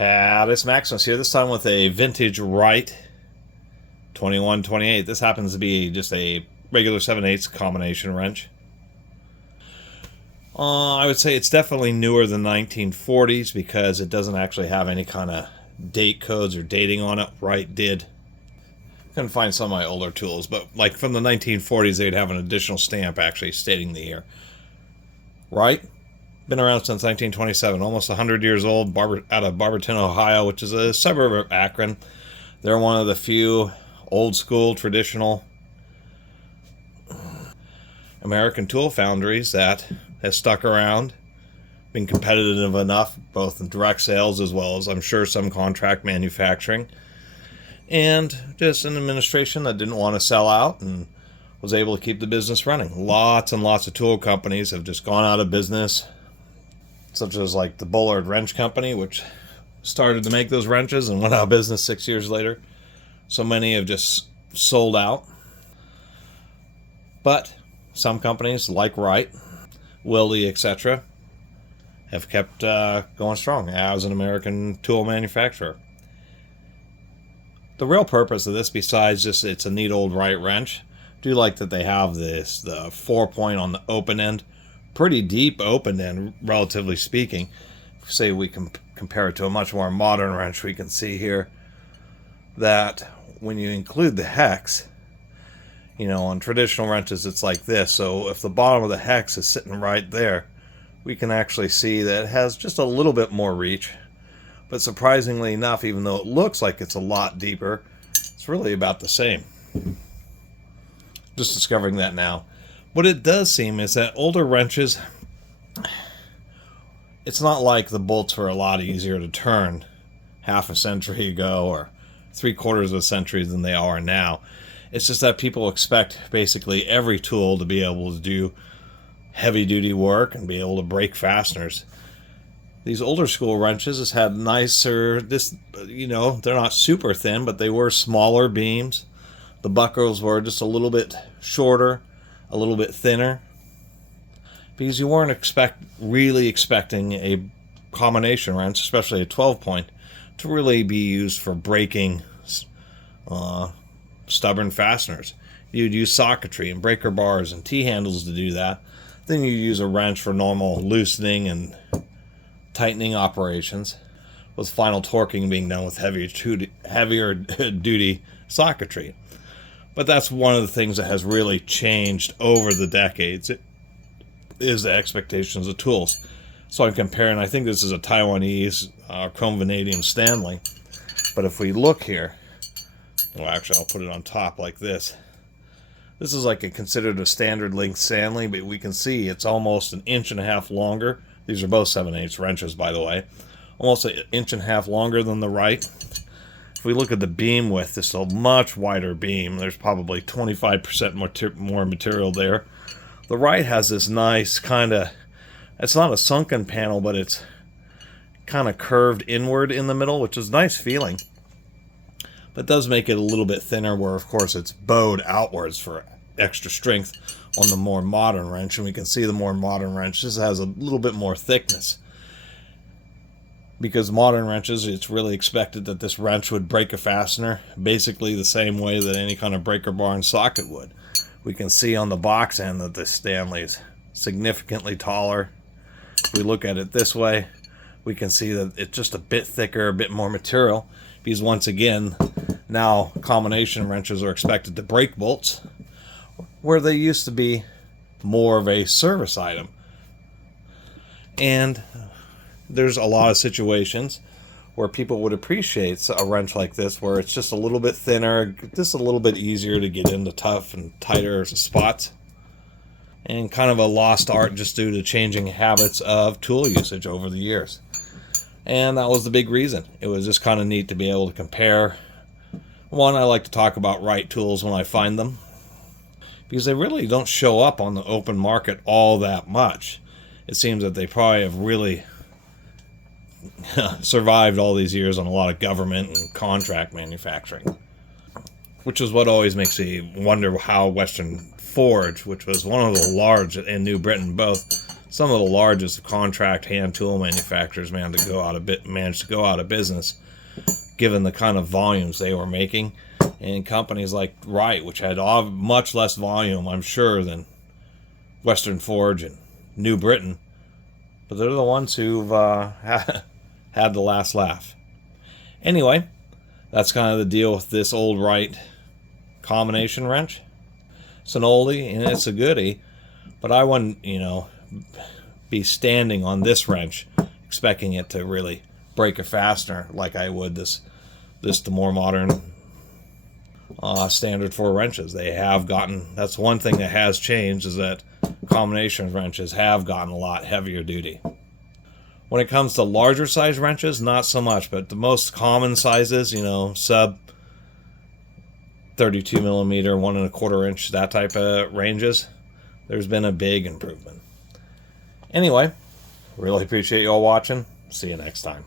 Catus Maximus here, this time with a vintage Wright 2128. This happens to be just a regular 7/8 combination wrench. I would say it's definitely newer than 1940s because it doesn't actually have any kind of date codes or dating on it. Wright did. Couldn't find some of my older tools, but like from the 1940s, they'd have an additional stamp actually stating the year. Wright, been around since 1927, almost 100 years old, out of Barberton, Ohio, which is a suburb of Akron. They're one of the few old school, traditional American tool foundries that has stuck around, been competitive enough, both in direct sales as well as, I'm sure, some contract manufacturing. And just an administration that didn't want to sell out and was able to keep the business running. Lots and lots of tool companies have just gone out of business, such as like the Bullard Wrench Company, which started to make those wrenches and went out of business 6 years later. So many have just sold out. But some companies like Wright, Wilde, etc., have kept going strong as an American tool manufacturer. The real purpose of this, besides just it's a neat old Wright wrench, I do like that they have the 4-point on the open end. Pretty deep open end, relatively speaking. If say we can compare it to a much more modern wrench, we can see here that when you include the hex, you know, on traditional wrenches it's like this. So if the bottom of the hex is sitting right there, we can actually see that it has just a little bit more reach. But surprisingly enough, even though it looks like it's a lot deeper, it's really about the same. Just discovering that now. What it does seem is that older wrenches, it's not like the bolts were a lot easier to turn half a century ago or 3/4 of a century than they are now. It's just that people expect basically every tool to be able to do heavy duty work and be able to break fasteners. These older school wrenches has had nicer, you know, they're not super thin, but they were smaller beams. The buckles were just a little bit shorter, a little bit thinner, because you weren't really expecting a combination wrench, especially a 12-point, to really be used for breaking stubborn fasteners. You'd use socketry and breaker bars and T-handles to do that. Then you use a wrench for normal loosening and tightening operations, with final torquing being done with heavier duty socketry. But that's one of the things that has really changed over the decades, is the expectations of tools. So I'm comparing, I think this is a Taiwanese chrome vanadium Stanley. But if we look here, well, actually I'll put it on top like this. This is like considered a standard length Stanley, but we can see it's almost 1.5 inches longer. These are both 7/8 wrenches, by the way. Almost 1.5 inches longer than the Wright. If we look at the beam width, it's a much wider beam. There's probably 25% more material there. The Wright has this nice kind of, it's not a sunken panel, but it's kind of curved inward in the middle, which is nice feeling. But it does make it a little bit thinner, where of course it's bowed outwards for extra strength on the more modern wrench. And we can see the more modern wrench, this has a little bit more thickness. Because modern wrenches, it's really expected that this wrench would break a fastener basically the same way that any kind of breaker bar and socket would. We can see on the box end that this Stanley is significantly taller. If we look at it this way, we can see that it's just a bit thicker, a bit more material. Because once again, now combination wrenches are expected to break bolts, where they used to be more of a service item. And there's a lot of situations where people would appreciate a wrench like this, where it's just a little bit thinner, just a little bit easier to get into tough and tighter spots, and kind of a lost art just due to changing habits of tool usage over the years. And that was the big reason. It was just kind of neat to be able to compare. One, I like to talk about Wright tools when I find them, because they really don't show up on the open market all that much. It seems that they probably have really survived all these years on a lot of government and contract manufacturing, which is what always makes me wonder how Western Forge, which was one of the large in New Britain, both some of the largest contract hand tool manufacturers, man, managed to go out of business, given the kind of volumes they were making. And companies like Wright, which had much less volume, I'm sure, than Western Forge and New Britain, but they're the ones who've had the last laugh. Anyway, that's kind of the deal with this old Wright combination wrench. It's an oldie and it's a goodie, but I wouldn't, be standing on this wrench expecting it to really break a fastener like I would the more modern standard for wrenches. They have gotten, that's one thing that has changed, is that combination wrenches have gotten a lot heavier duty. When it comes to larger size wrenches, not so much, but the most common sizes, sub 32 millimeter, 1 1/4 inch, that type of ranges, there's been a big improvement. Anyway, really appreciate you all watching. See you next time.